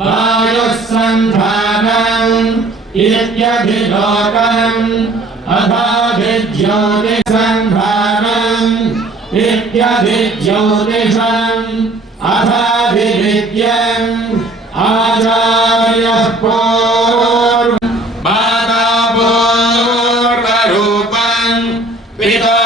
वायुसन्धानम् इत्यभिलोकम् अथाभिज्योतिसन्धानम् इत्यभिज्योतिषम् अथाभिविद्यम् आचार्यः पूर्वम् माता पूर्वरूपम् पिता